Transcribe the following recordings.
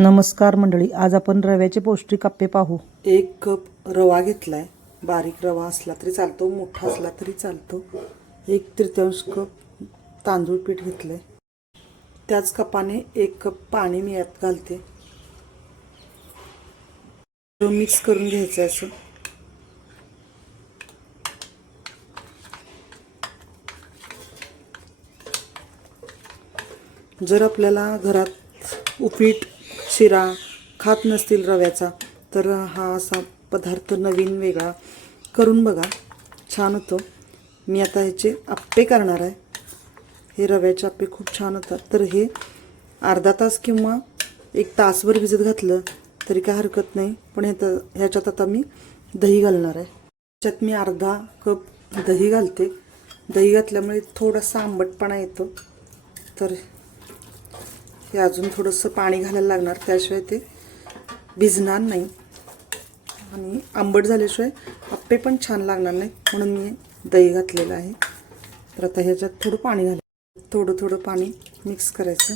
नमस्कार मंडळी आज आपण रव्याचे पौष्टिक आप्पे पाहू. एक कप रवा घेतलाय. बारीक रवा असला तरी चालतो मोठा असला तरी चालतो. एक तृतीयांश कप तांदूळ पीठ घेतलंय. त्याच कपाने एक कप पाणी मी यात घालते. मिक्स करून घ्यायचं आहे असं जर आपल्याला घरात उपीट शिरा खात नसतील रव्याचा तर हा असा पदार्थ नवीन वेगळा करून बघा. छान होतो. मी आता ह्याचे आप्पे करणार आहे. हे रव्याचे आप्पे खूप छान होतात. तर हे अर्धा तास किंवा एक तासभर भिजत घातलं तरी काय हरकत नाही. पण ह्यात ह्याच्यात आता मी दही घालणार आहे. ह्याच्यात मी अर्धा कप दही घालते. दही घातल्यामुळे थोडासा आंबटपणा येतो. तर हे अजून थोडंसं पाणी घालायला लागणार त्याशिवाय ते भिजणार नाही. आणि आंबट झाल्याशिवाय आप्पे पण छान लागणार नाही म्हणून मी दही घातलेलं आहे. तर आता ह्याच्यात थोडं पाणी घाल थोडं थोडं पाणी मिक्स करायचं.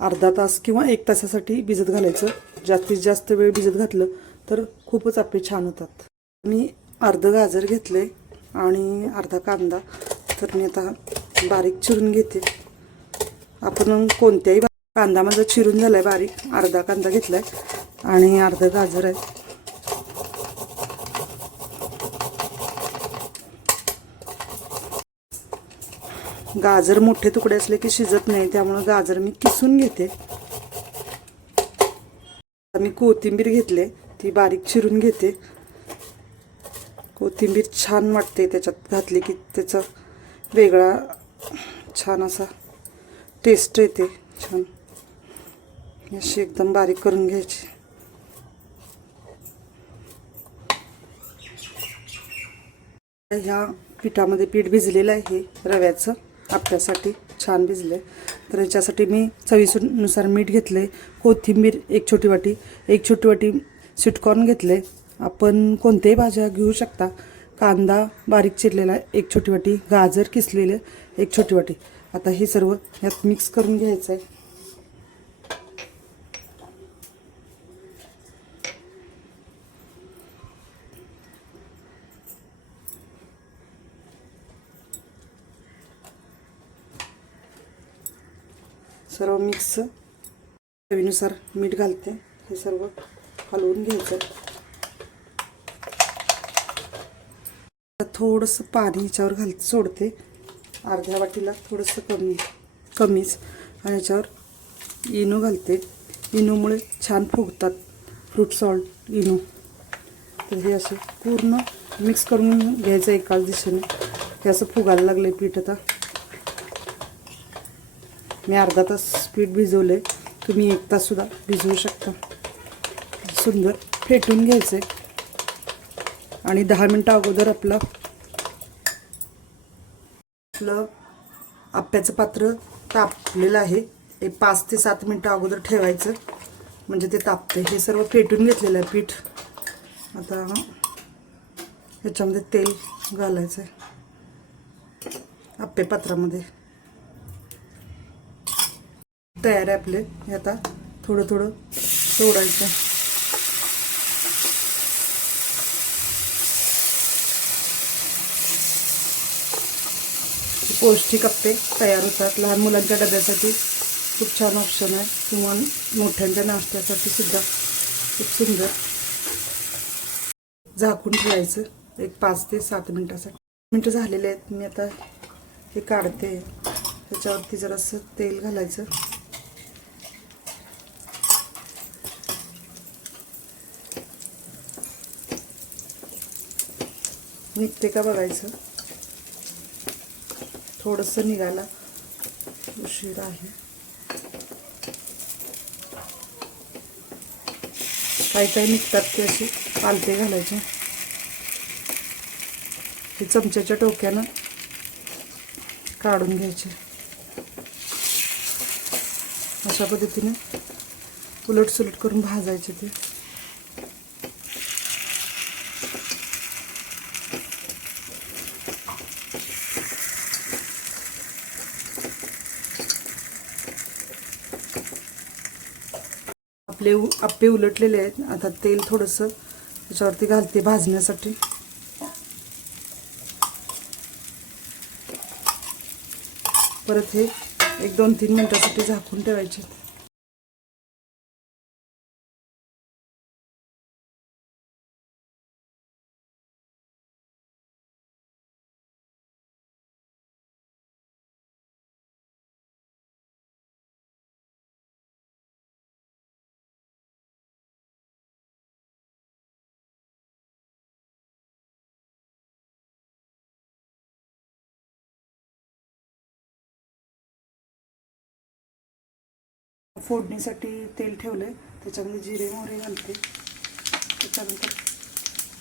अर्धा तास किंवा एक तासासाठी भिजत घालायचं. जास्तीत जास्त वेळ भिजत घातलं तर खूपच आपले छान होतात. मी अर्ध गाजर घेतले आणि अर्धा कांदा. तर मी आता बारीक चिरून घेते. आपण कोणत्याही कांदा माझा चिरून झाला आहे बारीक. अर्धा कांदा घेतला आहे आणि अर्धा गाजर आहे. गाजर मोठे तुकडे असले की शिजत नाही त्यामुळे गाजर मी किसून घेते. आता मी कोथिंबीर घेतले ती बारीक चिरून घेते. कोथिंबीर छान वाटते त्याच्यात घातली की त्याचा वेगळा छान असा टेस्ट येते छान. अशी एकदम बारीक करून घ्यायची. ह्या पिठामध्ये पीठ भिजलेलं आहे रव्याचं. आपल्यासाठी छान भिजले. तर याच्यासाठी मी चवीनुसार मीठ घेतले. कोथिंबीर एक छोटी वाटी एक छोटी वाटी स्वीटकॉर्न घेतले. आपण कोणत्याही भाज्या घेऊ शकता. कांदा बारीक चिरलेला एक छोटी वाटी गाजर किसलेले एक छोटी वाटी. आता हे सर्व यात मिक्स करून घ्यायचं आहे सर्व मिक्स चवीनुसार मीठ घालते. हे सर्व हलवून घ्यायचं. थोडंसं पाणी याच्यावर घाल सोडते. अर्ध्या वाटीला थोडंसं कमी कमीच. आणि याच्यावर इनो घालते. इनोमुळे छान फुगतात. Fruit salt Eno. तर हे असं पूर्ण मिक्स करून घ्यायचं एकाच दिशेने. हे असं फुगायला लागलं पीठ आता. मी अर्धा तास पीठ भिजवलं आहे तुम्ही एक ताससुद्धा भिजवू शकता. सुंदर. फेटून घ्यायचे आणि दहा मिनटं अगोदर आपलं आपलं आप्याचं पात्र तापलेलं आहे. ते पाच ते सात मिनटं अगोदर ठेवायचं. म्हणजे ते तापते हे सर्व फेटून घेतलेलं आहे पीठ. आता ह्याच्यामध्ये तेल घालायचं आहे आप्पे पात्रामध्ये तयार आहे आपले. हे आता थोडं थोडं सोडायचं पौष्टिक आप्पे तयार होतात. लहान मुलांच्या डब्यासाठी खूप छान ऑप्शन आहे. किंवा मोठ्यांच्या नाश्त्यासाठी सुद्धा खूप सुंदर. झाकून ठेवायचं एक पाच ते सात मिनटासाठी. मिनटं झालेले आहेत. मी आता हे काढते. त्याच्यावरती जरासं तेल घालायचं. निघते का बघायचं? थोडंसं निघायला उशीर आहे. काही काही निघतात ते असे पालते घालायचे. ते चमच्याच्या टोक्यानं काढून घ्यायचे. अशा पद्धतीने उलट सुलट करून भाजायचे ते. आपले आप्पे उलटलेले आहेत. आता तेल थोडंसं त्याच्यावरती घालते भाजण्यासाठी. परत हे एक दोन तीन मिनटासाठी झाकून ठेवायचे. फोडणीसाठी तेल ठेवलं आहे त्याच्यामध्ये जिरे मोहरे घालते. त्याच्यानंतर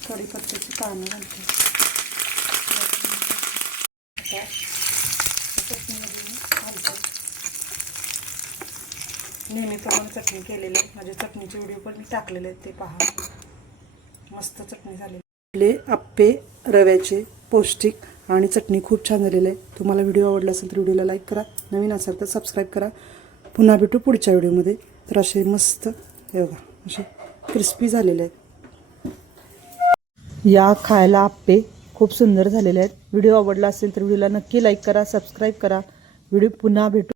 कढीपत्त्याची पानं घालते. चटणीमध्ये घालते. नेहमीप्रमाणे चटणी केलेली आहे. माझ्या चटणीचे व्हिडिओ पण मी टाकलेले आहेत. ते पहा. मस्त चटणी झालेली आपले आप्पे रव्याचे पौष्टिक आणि चटणी खूप छान झालेली आहे. तुम्हाला व्हिडिओ आवडला असेल तर व्हिडिओला लाईक करा. नवीन असेल तर सबस्क्राईब करा. पुन्हा भेटू पुढच्या व्हिडिओमध्ये. तर असे मस्त हे बघा असे क्रिस्पी झालेले आहेत. या खायला आप्पे खूप सुंदर झालेले आहेत. व्हिडिओ आवडला असेल तर व्हिडिओला नक्की लाईक करा सबस्क्राईब करा. व्हिडिओ पुन्हा भेटू.